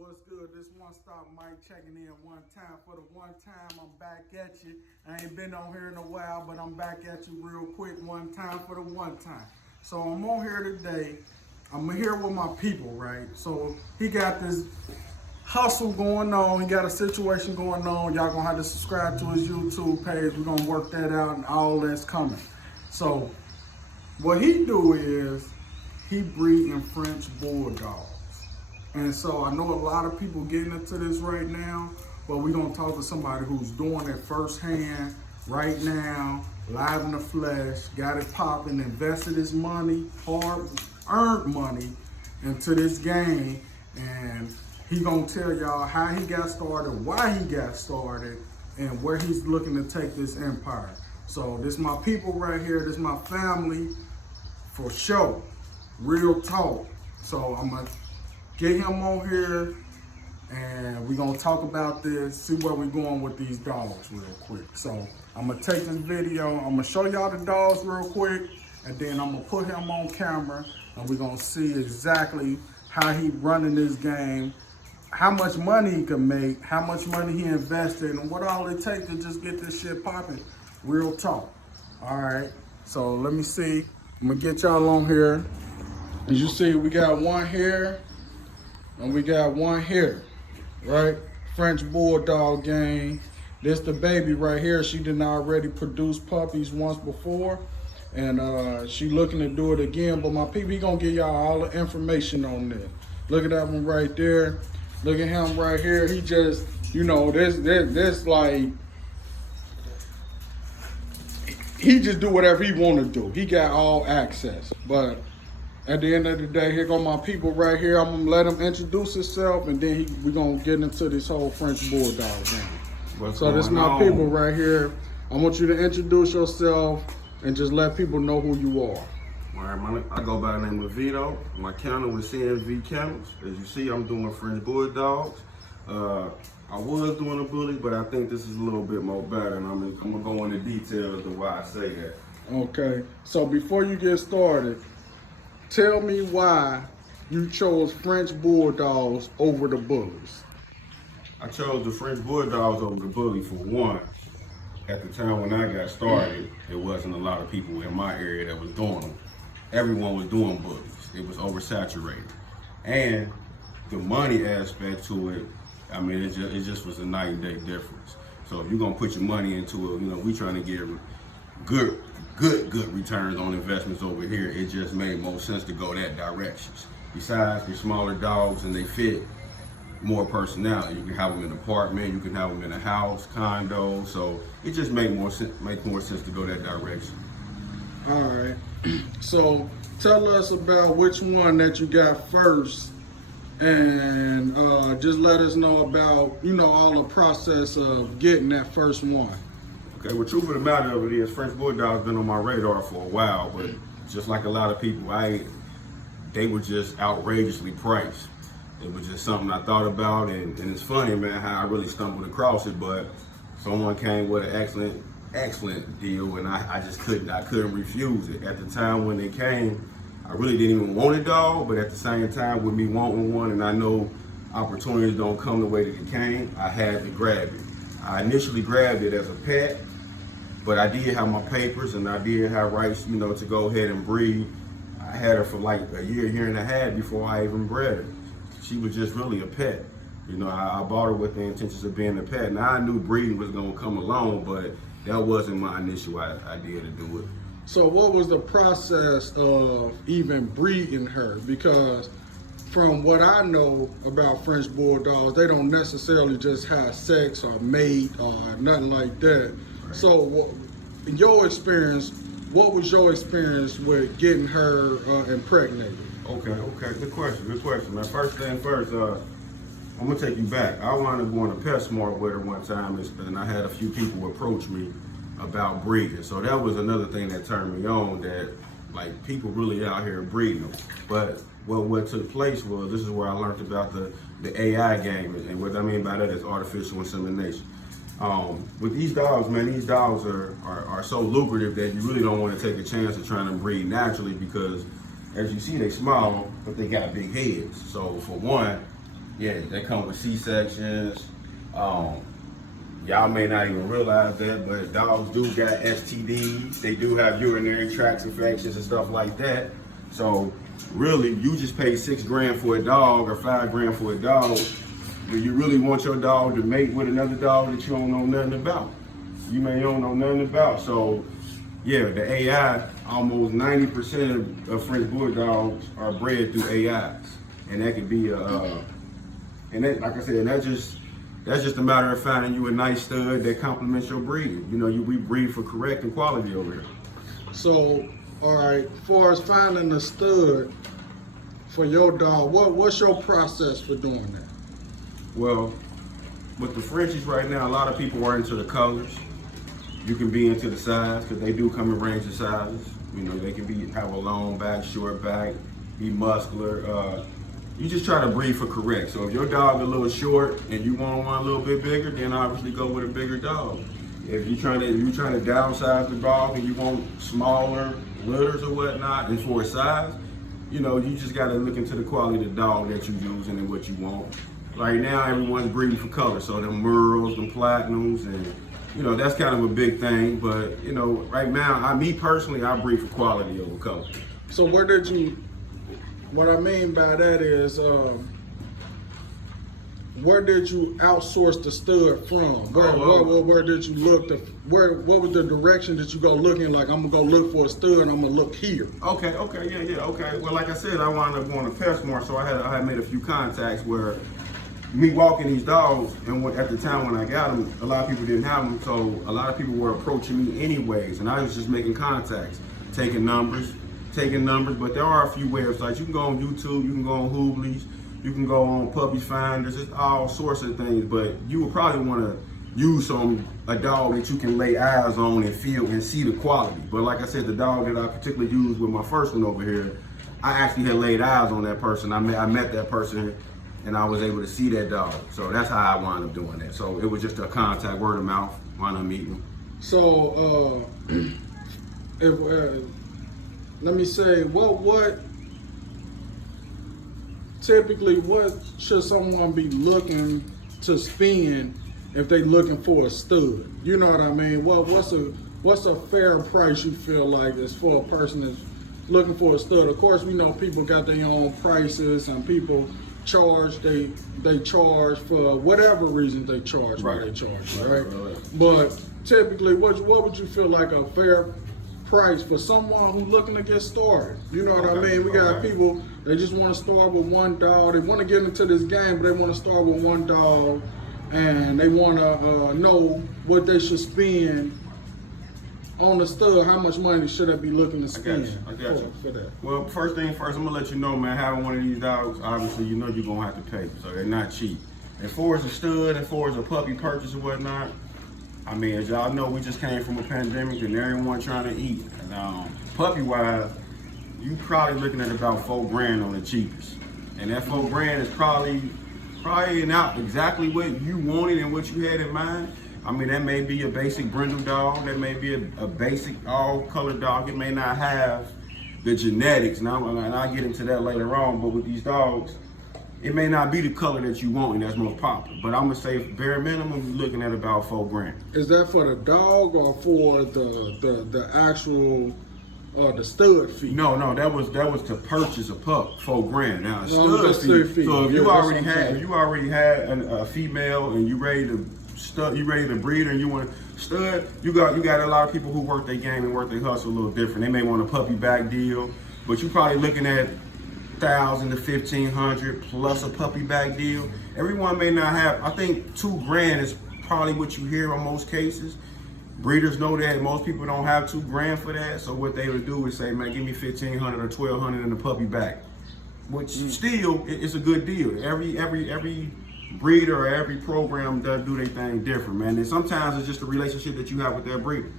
What's good? This One Stop Mike checking in one time. For the one time, I'm back at you. I ain't been on here in a while, but I'm back at you real quick one time for the one time. So I'm on here today. I'm here with my people, right? So he got this hustle going on. He got a situation going on. Y'all gonna have to subscribe to his YouTube page. We're gonna work that out and all that's coming. So what he do is he breeding French bulldogs. And so I know a lot of people getting into this right now, but we're gonna talk to somebody who's doing it firsthand right now, live in the flesh, got it popping, invested his money, hard earned money into this game, and he gonna tell y'all how he got started, why he got started, and where he's looking to take this empire. So this my people right here, this my family for sure, real talk. So I'm gonna get him on here and we're gonna talk about this, see where we're going with these dogs real quick. So I'm gonna take this video, I'm gonna show y'all the dogs real quick, and then I'm gonna put him on camera and we're gonna see exactly how he running this game, how much money he can make, how much money he invested, and what all it takes to just get this shit popping. Real talk. All right, so let me see. I'm gonna get y'all on here. As you see, we got one here and we got one here, right? French bulldog game. This the baby right here. She did already produce puppies once before, and she looking to do it again. But my people, he gonna give y'all all the information on this. Look at that one right there. Look at him right here. He just, you know, this like, he just do whatever he want to do. He got all access. But at the end of the day, here go my people right here. I'm gonna let him introduce himself, and then we're gonna get into this whole French bulldog thing. So this my people right here. I want you to introduce yourself and just let people know who you are. All right, I go by the name of Vito. My kennel with CNV Kennels. As you see, I'm doing French bulldogs. I was doing a bully, but I think this is a little bit more better, and I'm gonna go into details of why I say that. Okay, so before you get started, tell me why you chose French bulldogs over the bullies. I chose the French bulldogs over the bully for one. At the time when I got started, there wasn't a lot of people in my area that was doing them. Everyone was doing bullies. It was oversaturated. And the money aspect to it, I mean, it just was a night and day difference. So if you're gonna put your money into it, you know, we trying to get good returns on investments over here. It just made more sense to go that direction. Besides, they're smaller dogs and they fit more personality. You can have them in an apartment, you can have them in a house, condo. So it just make more sense to go that direction. All right. So tell us about which one that you got first, and just let us know about, you know, all the process of getting that first one. Okay, well, truth of the matter of it is, French Bulldog's been on my radar for a while, but just like a lot of people, they were just outrageously priced. It was just something I thought about, and it's funny, man, how I really stumbled across it, but someone came with an excellent deal, and I couldn't refuse it. At the time when they came, I really didn't even want a dog, but at the same time, with me wanting one, and I know opportunities don't come the way that it came, I had to grab it. I initially grabbed it as a pet, but I did have my papers and I did have rights, you know, to go ahead and breed. I had her for like a year and a half before I even bred her. She was just really a pet. You know, I bought her with the intentions of being a pet. Now I knew breeding was gonna come along, but that wasn't my initial idea to do it. So what was the process of even breeding her? Because from what I know about French bulldogs, they don't necessarily just have sex or mate or nothing like that. Right. So in your experience, what was your experience with getting her impregnated? Okay, good question, man. First thing first, I'm gonna take you back. I wound up going to PetSmart with her one time, and I had a few people approach me about breeding. So that was another thing that turned me on, that like people really out here breeding them. But what took place was, this is where I learned about the AI game, and what I mean by that is artificial insemination. With these dogs, man, these dogs are so lucrative that you really don't want to take a chance of trying to breed naturally, because as you see, they small, but they got big heads. So for one, Yeah, they come with C-sections. Y'all may not even realize that, but dogs do got STDs. They do have urinary tract infections and stuff like that. So really, you just pay $6 grand for a dog or $5 grand for a dog. Do you really want your dog to mate with another dog that you don't know nothing about? You don't know nothing about. So yeah, the AI, almost 90% of French Bulldogs are bred through AIs. And that could be and that, like I said, that's just a matter of finding you a nice stud that complements your breed. We breed for correct and quality over here. So, all right, as far as finding a stud for your dog, what's your process for doing that? Well, with the Frenchies right now, a lot of people are into the colors. You can be into the size, because they do come in range of sizes. They can have a long back, short back, be muscular. You just try to breed for correct. So if your dog a little short and you want one a little bit bigger, then obviously go with a bigger dog. If you're trying to downsize the dog and you want smaller litters or whatnot, and for a size, you just got to look into the quality of the dog that you're using and what you want. Right now, everyone's breeding for color, so them Merles, them Platinums, and that's kind of a big thing. But right now, me personally, I breed for quality over color. So what I mean by that is, where did you outsource the stud from? Where did you look? What was the direction that you go looking? Like, I'm gonna go look for a stud, and I'm gonna look here. Okay, okay. Well, like I said, I wound up going to PetSmart, so I had made a few contacts where me walking these dogs, and at the time when I got them, a lot of people didn't have them, so a lot of people were approaching me anyways, and I was just making contacts, taking numbers, but there are a few websites. You can go on YouTube, you can go on Hooblies, you can go on Puppy Finders, it's all sorts of things, but you would probably want to use a dog that you can lay eyes on and feel and see the quality. But like I said, the dog that I particularly used with my first one over here, I actually had laid eyes on that person. I met that person, and I was able to see that dog. So that's how I wound up doing that. So it was just a contact, word of mouth, wound up meeting. So let me say, what typically, what should someone be looking to spend if they looking for a stud? You know what I mean? What's a fair price you feel like is for a person that's looking for a stud? Of course, we know people got their own prices, and people charge, they charge for whatever reason they charge, right? They charge, right? But typically, what would you feel like a fair price for someone who's looking to get started? You know what I mean? We got people, they just want to start with one dog. They want to get into this game, but they want to start with one dog, and they want to know what they should spend on the stud. How much money should I be looking to spend I got you. for that? Well, first thing first, I'm gonna let you know, man, having one of these dogs, obviously you're gonna have to pay, so they're not cheap. As far as a stud, as far as a puppy purchase or whatnot, I mean, as y'all know, we just came from a pandemic and everyone trying to eat. And puppy-wise, you probably looking at about $4 grand on the cheapest. And that $4 grand is probably not exactly what you wanted and what you had in mind. I mean, that may be a basic brindle dog. That may be a basic all-color dog. It may not have the genetics. And I'll get into that later on. But with these dogs, it may not be the color that you want and that's most popular. But I'm gonna say bare minimum, you're looking at about $4 grand. Is that for the dog or for the actual the stud fee? No, that was to purchase a pup, $4 grand. Now stud fee. So if you already had a female and you ready to breed her and you want to stud, you got a lot of people who work their game and work their hustle a little different. They may want a puppy back deal, but you're probably looking at $1,000 to $1,500 plus a puppy back deal. Everyone may not have. I think $2 grand is probably what you hear in most cases. Breeders know that most people don't have $2 grand for that. So what they would do is say, man, give me $1,500 or $1,200 in the puppy back, which still is a good deal. Every breeder or every program does do their thing different, man. And sometimes it's just a relationship that you have with that breeder.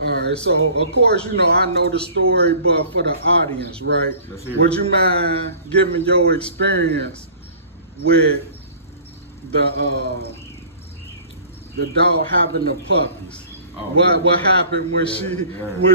All right, so of course, I know the story, but for the audience, right? Let's hear Would it. you mind giving your experience with the dog having the puppies? Oh, what happened when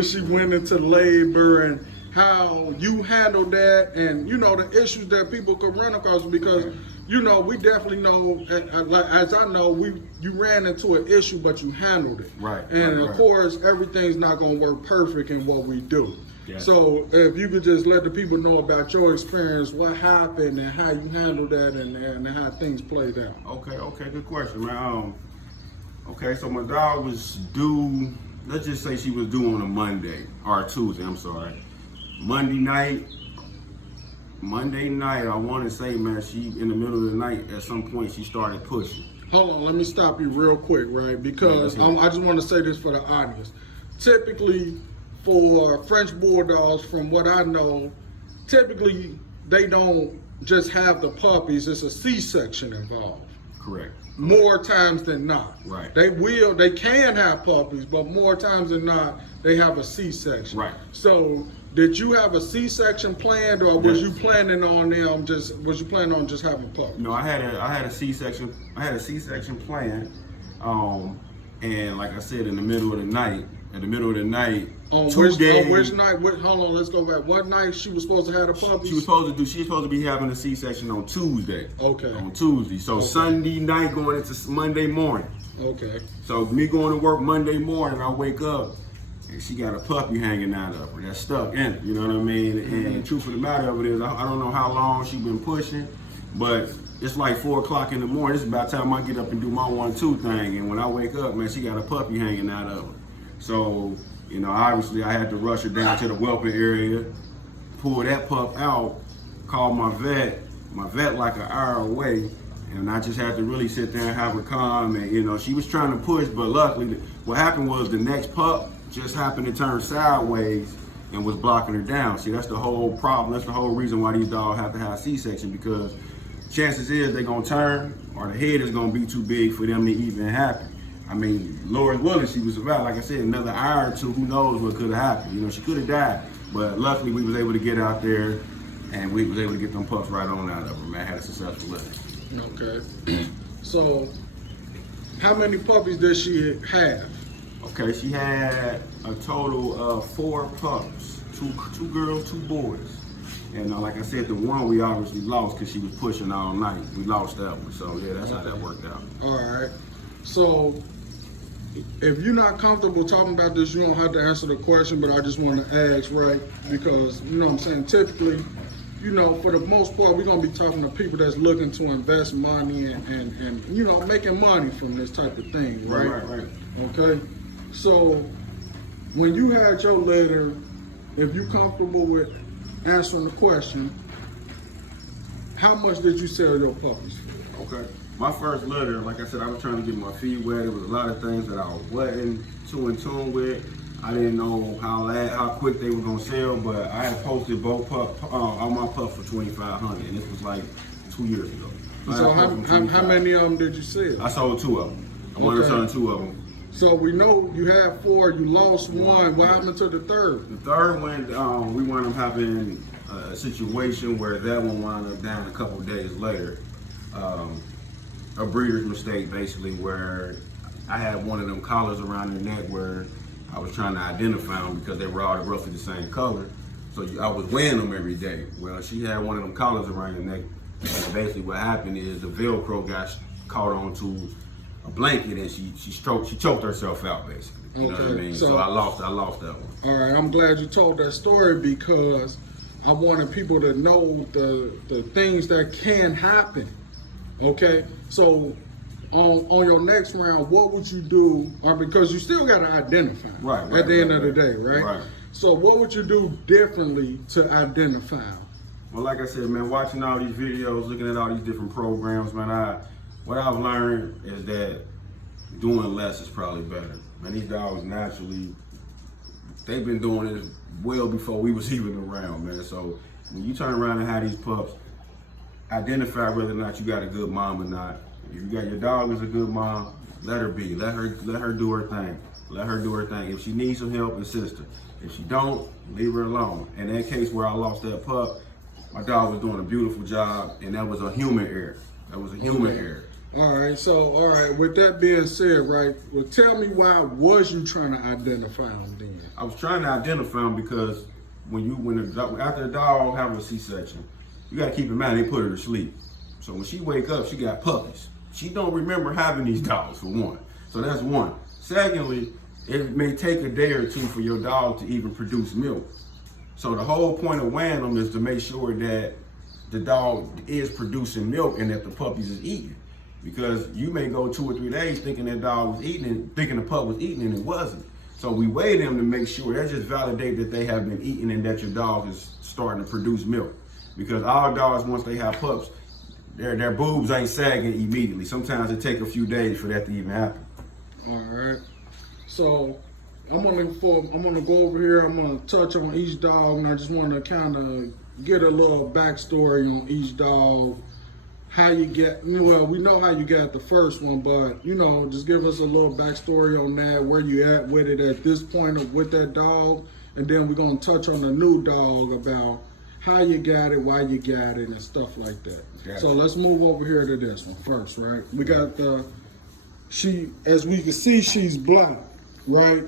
she went into labor, and how you handled that, and the issues that people could run across, because you know, we definitely know, as I know, you ran into an issue, but you handled it. Right. And right. of course, everything's not going to work perfect in what we do. Yeah. So if you could just let the people know about your experience, what happened, and how you handled that, and how things played out. Okay, good question, man. Okay, so my dog was due. Let's just say she was due on a Monday or Tuesday. I'm sorry, Monday night, I want to say, man, she in the middle of the night at some point she started pushing. Hold on, let me stop you real quick, right? Because I just want to say this for the audience. Typically, for French Bulldogs, from what I know, typically they don't just have the puppies. It's a C-section involved. Correct. More times than not. Right. They can have puppies, but more times than not, they have a C-section. Right. So, did you have a C-section planned, or was you planning on just having puppies? No, I had a C-section. I had a C-section planned, and like I said, in the middle of the night. On which night? Hold on, let's go back. What night she was supposed to have the puppies? She was supposed to be having a C-section on Tuesday. Okay. On Tuesday. So Sunday night going into Monday morning. Okay. So me going to work Monday morning, I wake up and she got a puppy hanging out of her that's stuck in it. You know what I mean? Mm-hmm. And the truth of the matter of it is, I don't know how long she been pushing, but it's like 4 o'clock in the morning. It's about time I get up and do my 1-2 thing. And when I wake up, man, she got a puppy hanging out of her. So, you know, obviously I had to rush her down to the whelping area, pull that pup out, call my vet like an hour away, and I just had to really sit there and have her calm. And, you know, she was trying to push, but luckily what happened was the next pup just happened to turn sideways and was blocking her down. See, that's the whole problem. That's the whole reason why these dogs have to have C-section, because chances is they're gonna turn or the head is gonna be too big for them to even happen. I mean, Lord willing, she was about, like I said, another hour or two, who knows what could have happened. You know, she could have died, but luckily we was able to get out there and we was able to get them pups right on out of her, man. Had a successful living. Okay. So, how many puppies did she have? Okay, she had a total of 4 pups, two girls, 2 boys. And like I said, the one we obviously lost because she was pushing all night. We lost that one, so yeah, that's how that worked out. All right. So, if you're not comfortable talking about this, you don't have to answer the question, but I just want to ask, right? Because, you know what I'm saying, typically, you know, for the most part, we're going to be talking to people that's looking to invest money and you know, making money from this type of thing, right? Right. Okay? So, when you had your litter, if you're comfortable with answering the question, how much did you sell your puppies for? Okay. My first litter, like I said, I was trying to get my feet wet. There was a lot of things that I wasn't too in tune with. I didn't know how quick they were gonna sell, but I had posted both all my pups for $2,500, and this was like 2 years ago. So how many of them did you sell? I sold 2 of them. I wanted to turn 2 of them. So we know you had 4, you lost 1. What happened to the third? The third one, we wound up having a situation where that one wound up down a couple of days later. A breeder's mistake, basically, where I had one of them collars around her neck where I was trying to identify them because they were all roughly the same color. So I was wearing them every day. Well, she had one of them collars around her neck, and basically what happened is the Velcro got caught onto a blanket and she choked herself out, basically. You know what I mean? So I lost that one. All right, I'm glad you told that story because I wanted people to know the things that can happen. Okay, so on your next round, what would you do? Or because you still got to identify at the end of the day, right? So what would you do differently to identify? Well, like I said, man, watching all these videos, looking at all these different programs, man, what I've learned is that doing less is probably better. Man, these dogs naturally, they've been doing this well before we was even around, man. So when you turn around and have these pups, identify whether or not you got a good mom or not. If you got your dog as a good mom, let her be. Let her do her thing. Let her do her thing. If she needs some help, assist her. If she don't, leave her alone. In that case where I lost that pup, my dog was doing a beautiful job, and that was a human error. All right, with that being said, right, well, tell me why was you trying to identify them then? I was trying to identify them because after a dog having a C-section, you got to keep in mind they put her to sleep. So when she wake up, she got puppies. She don't remember having these dogs, for one. So that's one. Secondly, it may take a day or two for your dog to even produce milk. So the whole point of weighing them is to make sure that the dog is producing milk and that the puppies is eating. Because you may go 2 or 3 days thinking that dog was eating and thinking the pup was eating and it wasn't. So we weigh them to make sure that just validate that they have been eating and that your dog is starting to produce milk. Because all dogs, once they have pups, their boobs ain't sagging immediately. Sometimes it take a few days for that to even happen. All right. So I'm gonna go over here. I'm gonna touch on each dog, and I just want to kind of get a little backstory on each dog. How you get, well, we know how you got the first one, but just give us a little backstory on that, where you at with it at this point with that dog, and then we're gonna touch on the new dog about how you got it, why you got it, and stuff like that. Gotcha. So let's move over here to this one first, right? We got as we can see, she's black, right?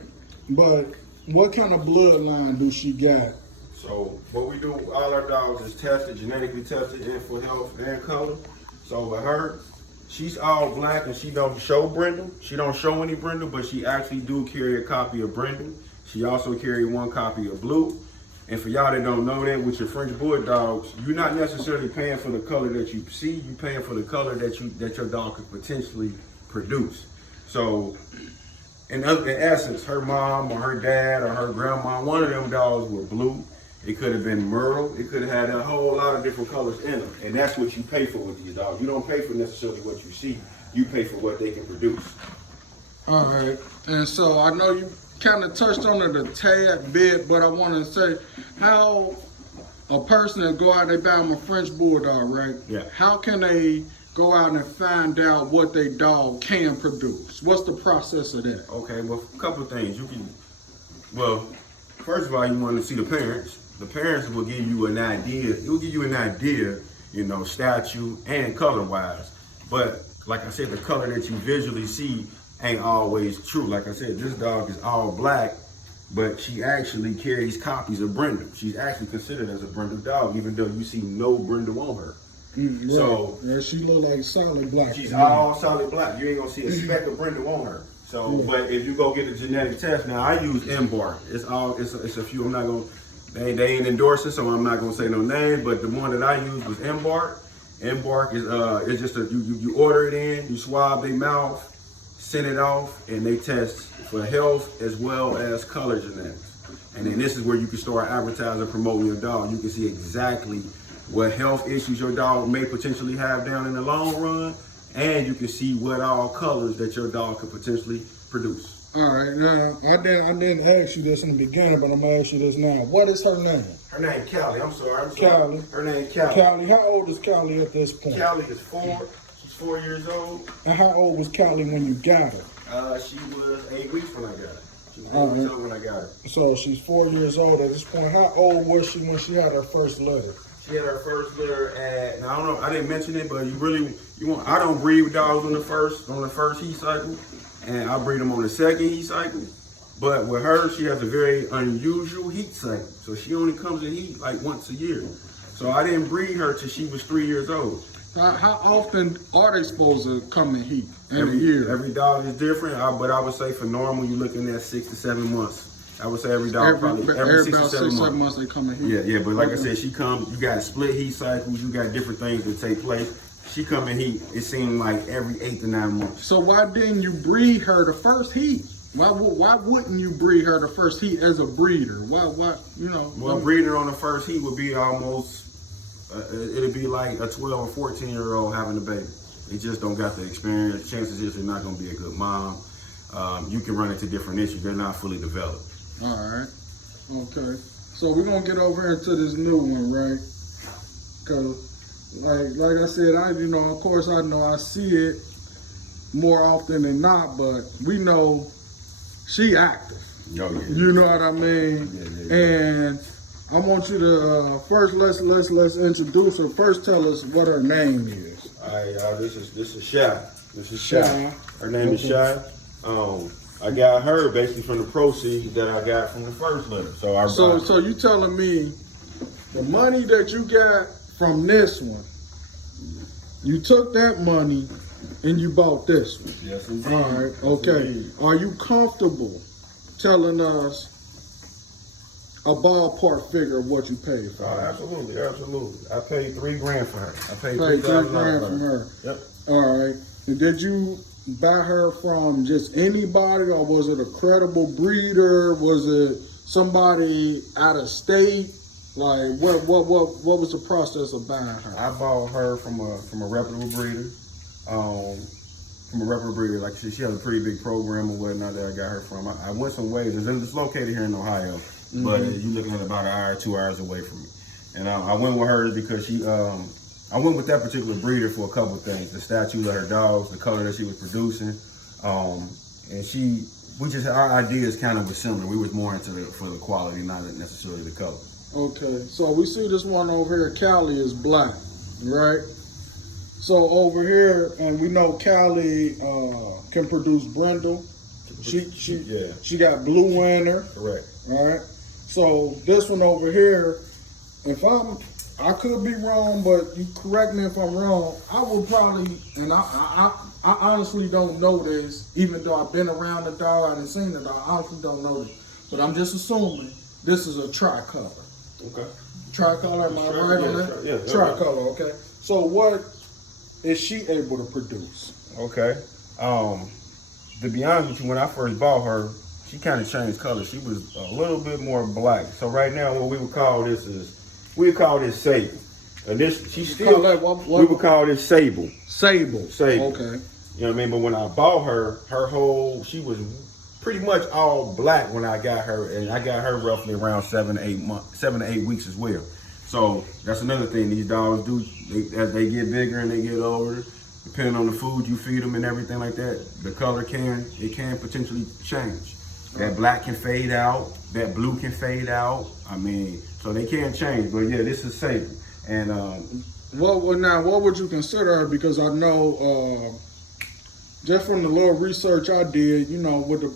But what kind of bloodline do she got? So what we do, all our dogs is tested, genetically tested, and for health and color. So with her, she's all black and she don't show brindle. She don't show any brindle, but she actually do carry a copy of brindle. She also carry 1 copy of blue. And for y'all that don't know that, with your French Bulldogs, you're not necessarily paying for the color that you see, you're paying for the color that your dog could potentially produce. So in essence, her mom or her dad or her grandma, one of them dogs were blue. It could have been Merle. It could have had a whole lot of different colors in them. And that's what you pay for with these dogs. You don't pay for necessarily what you see. You pay for what they can produce. All right. And so I know you kind of touched on it a tad bit, but I want to say how a person that go out, they buy them a French Bulldog, right? Yeah. How can they go out and find out what their dog can produce? What's the process of that? Okay, well, a couple of things. First of all, you want to see the parents. The parents will give you an idea. It will give you an idea, statue and color-wise. But like I said, the color that you visually see ain't always true. Like I said, this dog is all black, but she actually carries copies of brindle. She's actually considered as a brindle dog, even though you see no brindle on her. Yeah. So yeah, she look like solid black. She's all solid black. You ain't gonna see a speck of brindle on her. So, but if you go get a genetic test, now I use Embark. It's a few. I'm not gonna. They ain't endorsing, so I'm not gonna say no name. But the one that I used was Embark. Embark is it's just you order it in, you swab their mouth, send it off, and they test for health as well as color genetics. And then this is where you can start advertising, promoting your dog. You can see exactly what health issues your dog may potentially have down in the long run, and you can see what all colors that your dog could potentially produce. All right, now I didn't ask you this in the beginning, but I'm gonna ask you this now. What is her name? Her name Callie. I'm sorry. Callie. Her name Callie. Callie. How old is Callie at this point? Callie is 4. She's 4 years old. And how old was Callie when you got her? She was 8 weeks when I got her. She was 8 All weeks right. old when I got her. So she's 4 years old at this point. How old was she when she had her first litter? She had her first litter at, now I don't know, I didn't mention it, but I don't breed with dogs on the first heat cycle, and I breed them on the second heat cycle. But with her, she has a very unusual heat cycle. So she only comes in heat like once a year. So I didn't breed her till she was 3 years old. How often are they supposed to come in heat in a year? Every dog is different, but I would say for normal, you're looking at 6 to 7 months. I would say every dog probably every 6 to 7 months. They come in heat. Yeah, but like I said, you got split heat cycles, you got different things that take place. She come in heat, it seemed like every 8 to 9 months. So why didn't you breed her the first heat? Why wouldn't you breed her the first heat as a breeder? Why Well, breeding her on the first heat would be almost, it'd be like a 12 or 14-year-old having a baby. They just don't got the experience. Chances is they're not gonna be a good mom. You can run into different issues. They're not fully developed. All right. Okay. So we're gonna get over into this new one, right? Cause like I said, of course I know I see it more often than not, but we know she active. Oh, yeah. You know what I mean? Yeah. And I want you to first let's introduce her. First, tell us what her name is. All right, y'all. This is Shy. This is Shy. Shy. Her name is Shy. I got her basically from the proceeds that I got from the first litter. So you telling me the money that you got from this one, you took that money and you bought this one. Yes, indeed. All right, Yes, okay. indeed. Are you comfortable telling us a ballpark figure of what you paid for her? Absolutely, absolutely. I paid $3,000 for her. I paid Paid $3,000 $3,000 from her. Yep. All right. And did you buy her from just anybody, or was it a credible breeder? Was it somebody out of state? Like what was the process of buying her? I bought her from a reputable breeder. Like she has a pretty big program or whatnot that I got her from. I went some ways. It's located here in Ohio, but you're looking at about an hour, 2 hours away from me. And I went with her because I went with that particular breeder for a couple of things: the statute of her dogs, the color that she was producing, and our ideas kind of were similar. We was more into for the quality, not necessarily the color. Okay, so we see this one over here, Callie is black, right? So over here, and we know Callie can produce brindle. She got blue in her. Correct. All right. So this one over here, I could be wrong, but you correct me if I'm wrong. I will probably, and I honestly don't know this, even though I've been around the dog, I done seen the dog. I honestly don't know this, but I'm just assuming this is a tricolor. Okay. Tricolor, am I right on that? Yeah. Tricolor, okay. So what is she able to produce? Okay. To be honest with you, when I first bought her, she kind of changed color. She was a little bit more black. So right now, what we would call this sable. And this, she still, we would call this sable. Sable. Sable. Okay. You know what I mean? But when I bought her, she was pretty much all black when I got her, and I got her roughly around 7 to 8 weeks as well. So that's another thing these dogs do. As they get bigger and they get older, depending on the food you feed them and everything like that, the color can potentially change. That black can fade out, that blue can fade out. I mean, so they can change. But yeah, this is sable. And what would you consider her? Because I know just from the little research I did, with the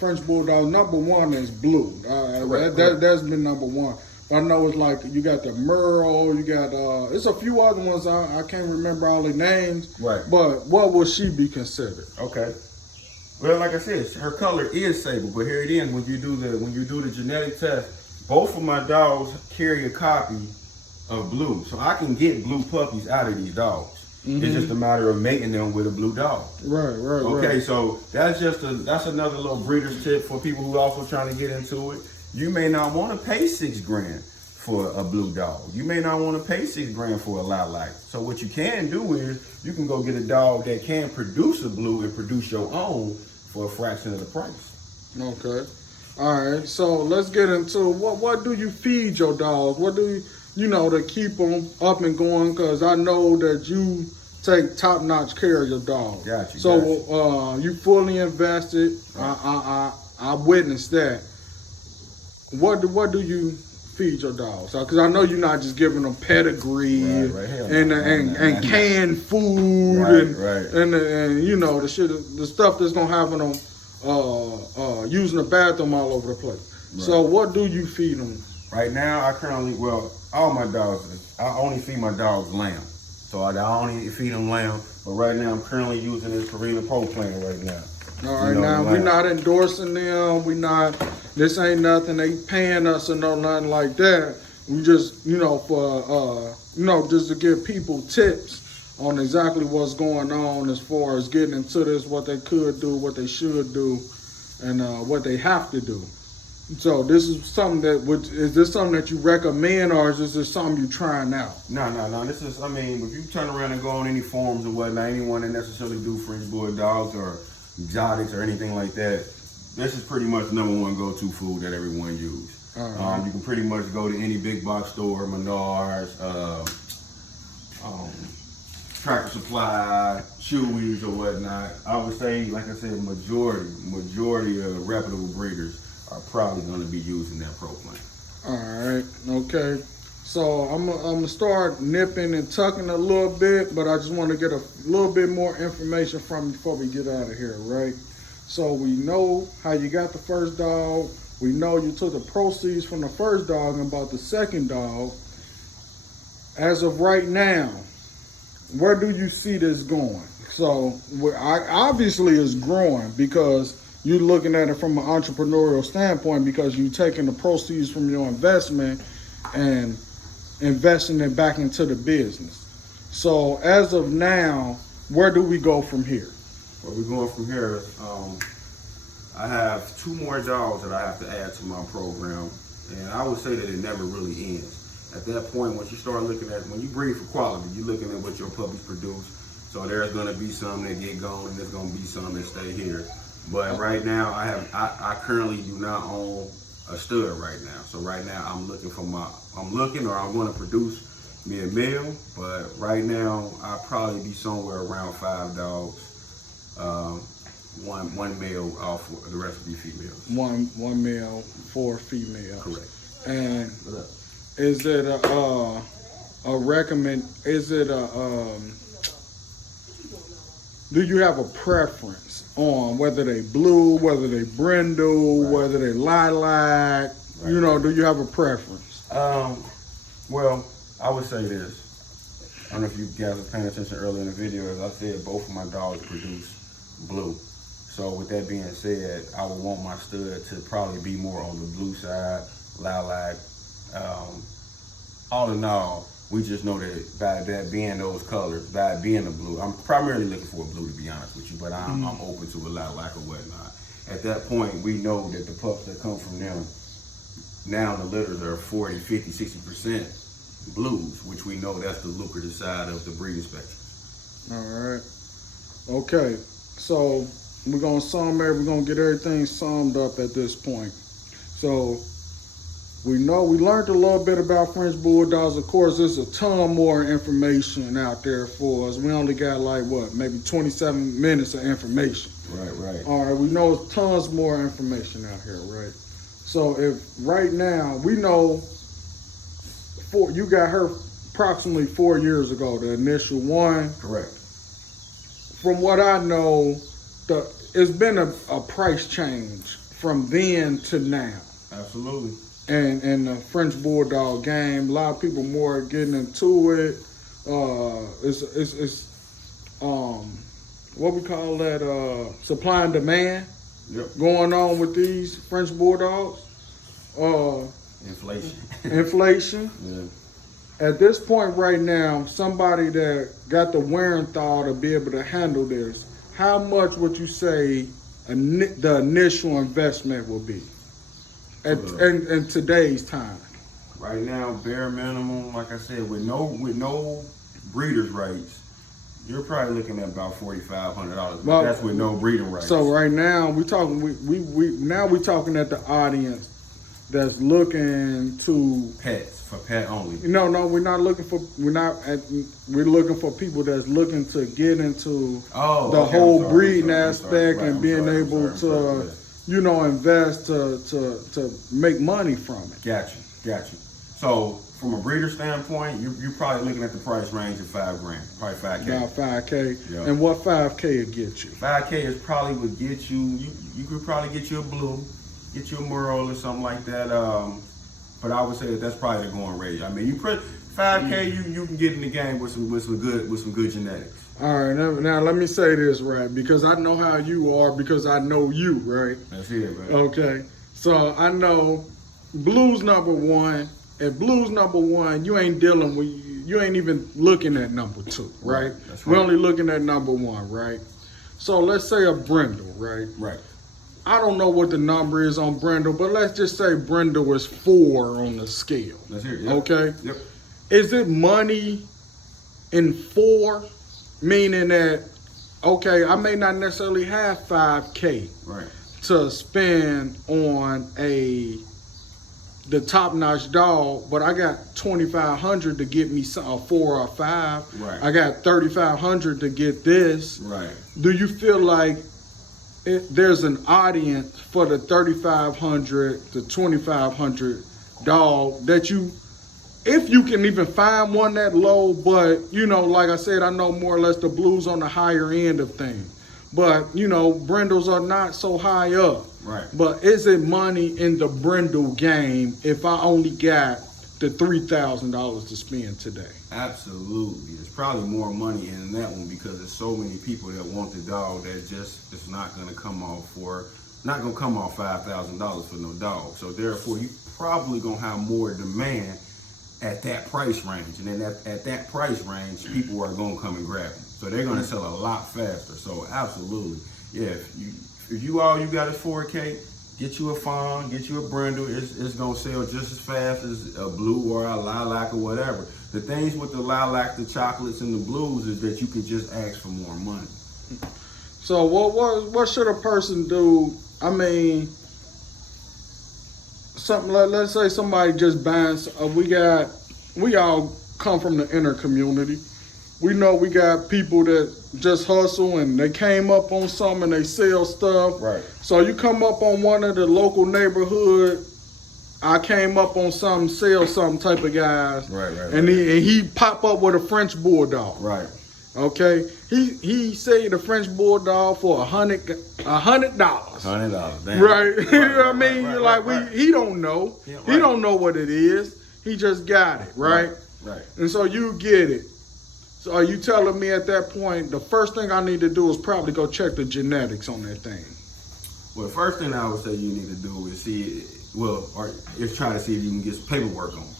French BullDog, number one is blue. That's been number one. I know it's like you got the Merle, you got it's a few other ones. I can't remember all the names. Right. But what would she be considered? Okay. Well, like I said, her color is sable, but here it is. When you do the genetic test, both of my dogs carry a copy of blue, so I can get blue puppies out of these dogs. It's just a matter of mating them with a blue dog. Right. Okay, so that's another little breeder's tip for people who are also trying to get into it. You may not want to pay $6,000 for a blue dog. You may not want to pay $6,000 for a lilac. So what you can do is you can go get a dog that can produce a blue and produce your own for a fraction of the price. Okay. All right. So let's get into what do you feed your dogs? What do you to keep them up and going? Because I know that you take top-notch care of your dog. Gotcha. So you fully invested. Right. I witnessed that. What do you feed your dogs? Because I know you're not just giving them pedigree and canned food and the stuff that's gonna have them using the bathroom all over the place. Right. So what do you feed them? Right now, all my dogs, I only feed my dogs lamb. So I only feed them lamb. But right now, I'm currently using this Purina Pro Plan right now. All right, now we're not endorsing them. This ain't nothing they paying us or nothing like that. We just, just to give people tips on exactly what's going on as far as getting into this, what they could do, what they should do, and what they have to do. So this is something is this something that you recommend, or is this something you trying out? No. This is, if you turn around and go on any forums or whatnot, anyone that necessarily do French BullDogs or exotics or anything like that, this is pretty much the number one go-to food that everyone uses. Right. You can pretty much go to any big box store, Menards, Tractor Supply, Chewy's or whatnot. I would say, like I said, majority of reputable breeders are probably going to be using that Pro Plan. All right, okay. So I'm gonna start nipping and tucking a little bit, but I just want to get a little bit more information from you before we get out of here, right? So we know how you got the first dog. We know you took the proceeds from the first dog and bought the second dog. As of right now, where do you see this going? So obviously it's growing because you're looking at it from an entrepreneurial standpoint because you're taking the proceeds from your investment and investing it back into the business. So as of now, where do we go from here? Where we're going from here, I have 2 more dogs that I have to add to my program, and I would say that it never really ends. At that point, once you start looking at, when you breed for quality, you're looking at what your puppies produce. So there's going to be some that get gone, and there's going to be some that stay here. But right now, I currently do not own a stud right now. So right now, I'm looking or I'm going to produce me a male. But right now, I'll probably be somewhere around 5 dogs. One male, off the rest will be females. One male, 4 females. Correct. And is it a recommend? Is it do you have a preference on whether they blue, whether they brindle, right, whether they lilac? Right. You know, do you have a preference? Well, I would say this. I don't know if you guys were paying attention earlier in the video. As I said, both of my dogs produce blue. So with that being said, I would want my stud to probably be more on the blue side, lilac. All in all, we just know that by that being those colors, by being a blue, I'm primarily looking for a blue, to be honest with you, but I'm open to a lilac or whatnot. At that point, we know that the pups that come from them, now the litters are 40, 50, 60% blues, which we know that's the lucrative side of the breeding spectrum. All right. Okay. So we're going to get everything summed up at this point. So we learned a little bit about French Bulldogs. Of course, there's a ton more information out there for us. We only got maybe 27 minutes of information. Right. All right, we know tons more information out here, right? So if right now, we know you got her approximately 4 years ago, the initial one. Correct. From what I know, it's been a price change from then to now. Absolutely. And the French Bulldog game, a lot of people more getting into it. It's what we call that, supply and demand. Yep. Going on with these French Bulldogs. Inflation. Yeah. At this point right now, somebody that got the wearing thaw to be able to handle this, how much would you say the initial investment will be in today's time? Right now, bare minimum, like I said, with no breeders' rights, you're probably looking at about $4,500. But that's with no breeding rights. So right now we're talking at the audience that's looking to pet only. No, we're looking for people that's looking to get into the whole breeding aspect and being able to invest to make money from it. Got you. So from a breeder standpoint, you're probably looking at the price range of $5 grand, probably $5K. About $5K. Yep. And what $5K would get you? $5K is probably would get you could probably get you a blue, get you a Merle or something like that. But I would say that's probably the going rate. I mean, you put $5K, you can get in the game with some good genetics. All right, now let me say this, right? Because I know how you are, because I know you, right? That's it, man. Okay, so I know blues number one. At blues number one, you ain't dealing with, you ain't even looking at number two, right? That's right. We're only looking at number one, right? So let's say a brindle, right? Right. I don't know what the number is on brindle, but let's just say brindle is 4 on the scale. That's it. Yep. Okay. Yep. Is it money in 4? Meaning that, okay, I may not necessarily have $5K to spend on the top-notch dog, but I got $2,500 to get me a 4 or 5. Right. I got $3,500 to get this. Right. Do you feel like there's an audience for the $3,500 to $2,500 dog that if you can even find one that low, but like I said, I know more or less the blues on the higher end of things, but brindles are not so high up. Right. But is it money in the brindle game if I only got the $3,000 to spend today? Absolutely. There's probably more money in that one because there's so many people that want the dog that just it's not going to come off $5,000 for no dog. So therefore, you probably going to have more demand at that price range. And then at that price range, people are going to come and grab them. So they're going to sell a lot faster. So absolutely. Yeah, if you all you got is 4K, get you a fawn, get you a brindle, it's gonna sell just as fast as a blue or a lilac or whatever. The things with the lilac, the chocolates, and the blues is that you can just ask for more money. So what should a person do? I mean, something let's say somebody just buys. We all come from the inner community. We know we got people that just hustle and they came up on something and they sell stuff. Right. So you come up on one of the local neighborhood, I came up on some sell something type of guys. Right. And he pop up with a French BullDog. Right. Okay. He say the French BullDog for $100. $100. Damn. Right. You know what I mean? Right, You're right, like he don't know. Yeah, right. He don't know what it is. He just got it. Right. And so you get it. So are you telling me at that point, the first thing I need to do is probably go check the genetics on that thing? Well, the first thing I would say you need to do is try to see if you can get some paperwork on him.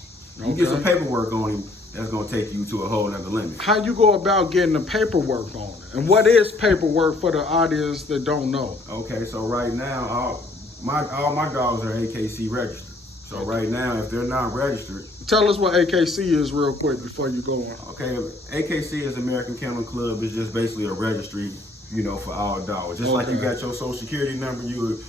You get some paperwork on him, that's going to take you to a whole nother limit. How you go about getting the paperwork on it? And what is paperwork for the audience that don't know? Okay, so right now, all my dogs are AKC registered. So right now, if they're not registered... Tell us what AKC is real quick before you go on. Okay, AKC is American Kennel Club. It's just basically a registry, for all dogs. Just like you got your social security number, you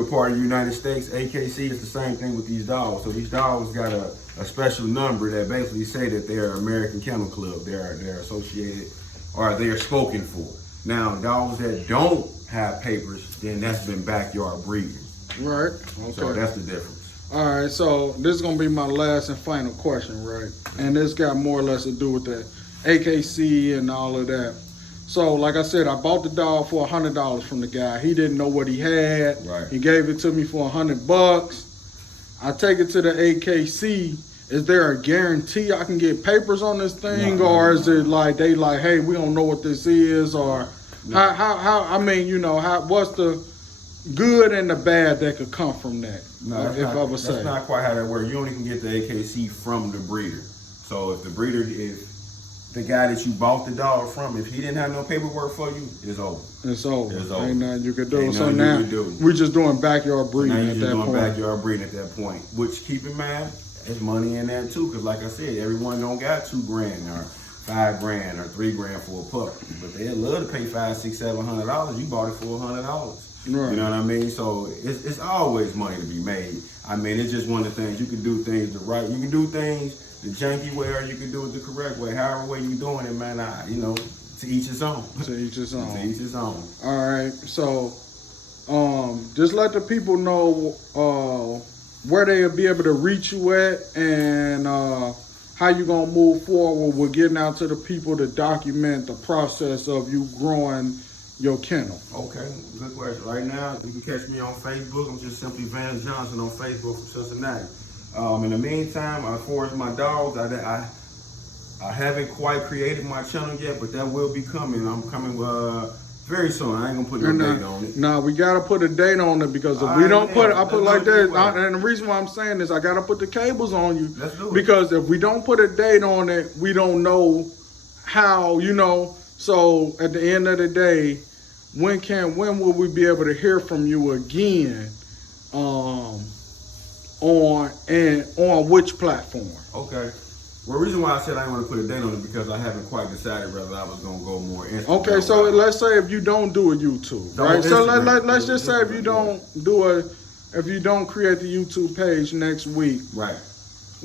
are part of the United States. AKC is the same thing with these dogs. So these dogs got a special number that basically say that they're American Kennel Club. They're associated or they're spoken for. Now, dogs that don't have papers, then that's been backyard breeding. Right. Okay. So that's the difference. All right, so this is gonna be my last and final question, right? And this got more or less to do with the AKC and all of that. So, like I said, I bought the dog for $100 from the guy. He didn't know what he had. Right. He gave it to me for $100. I take it to the AKC. Is there a guarantee I can get papers on this thing, or is it like they like, hey, we don't know what this is, or how? I mean, what's the good and the bad that could come from that? No, that's not quite how that works. You only can get the AKC from the breeder. So if the the guy that you bought the dog from, if he didn't have no paperwork for you, it's over. It's over. It's over. Ain't nothing you could do. So now we're just doing backyard breeding at that point. Backyard breeding at that point. Which, keep in mind, there's money in that too. Because like I said, everyone don't got $2,000 or $5,000 or $3,000 for a pup. But they'd love to pay $500, $600, $700. You bought it for $100. Right. You know what I mean? So it's always money to be made. I mean, it's just one of the things. You can do things you can do things the janky way, or you can do it the correct way. However way you're doing it, man, to each his own. To each his own. To each his own. All right. So, just let the people know where they'll be able to reach you at, and how you gonna move forward with getting out to the people to document the process of you growing your kennel. Okay, good question. Right now, you can catch me on Facebook. I'm just simply Vance Johnson on Facebook from Cincinnati. In the meantime, as far as my dogs, I haven't quite created my channel yet, but that will be coming. I'm coming very soon. I ain't gonna put no date on it. No, we gotta put a date on it, because if we don't put it, I put like that. And the reason why I'm saying this, I gotta put the cables on you. Let's do it. Because if we don't put a date on it, we don't know how, So at the end of the day, when will we be able to hear from you again? On which platform? Okay. Well, the reason why I said I didn't want to put a date on it because I haven't quite decided whether I was gonna go more Instagram. Okay, so let's say if you don't do a YouTube, right? So let's just say if you don't create the YouTube page next week, right?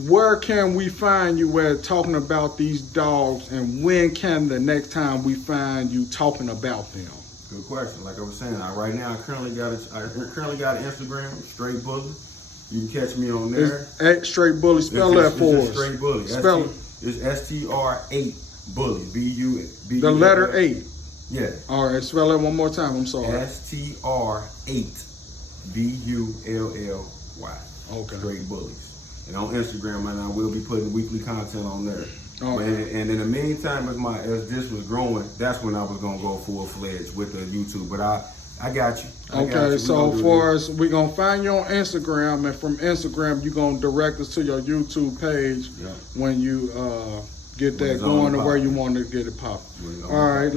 Where can we find you at talking about these dogs, and when can the next time we find you talking about them? Good question. Like I was saying, right now I currently got an Instagram, Straight Bully. You can catch me on there. At Straight Bully. Spell that for us. Straight Bully. Spell it. It's STR8 Bully. B-U-B. The letter 8. Yeah. All right. Spell it one more time. I'm sorry. STR8 BULLY. Okay. Straight Bullies. and on Instagram, and I will be putting weekly content on there. Okay. And in the meantime, as this was growing, that's when I was gonna go full-fledged with the YouTube. But I got you. Okay, so for us, we're going to find you on Instagram, and from Instagram, you're going to direct us to your YouTube page when you get that going to where you want to get it popping. All right,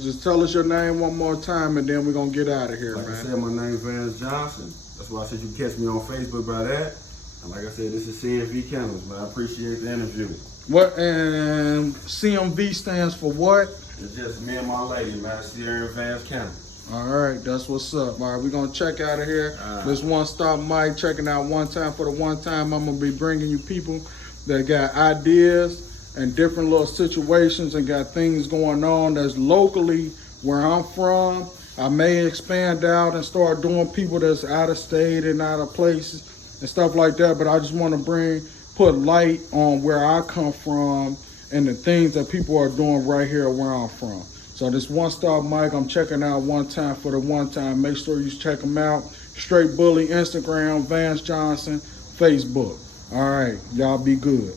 just tell us your name one more time, and then we're going to get out of here, like man. I said, my name is Vance Johnson. That's why I said you can catch me on Facebook by that. And like I said, this is CMV Kennels, man. I appreciate the interview. What, and CMV stands for what? It's just me and my lady, man. Sierra and Vance Kennel. All right, that's what's up. All right, we're going to check out of here. This One Stop Mike checking out One Time for the One Time. I'm going to be bringing you people that got ideas and different little situations and got things going on that's locally where I'm from. I may expand out and start doing people that's out of state and out of places and stuff like that, but I just want to put light on where I come from and the things that people are doing right here where I'm from. So this One Stop Mike, I'm checking out One Time for the One Time. Make sure you check him out. Straight Bully, Instagram, Vance Johnson, Facebook. All right, y'all be good.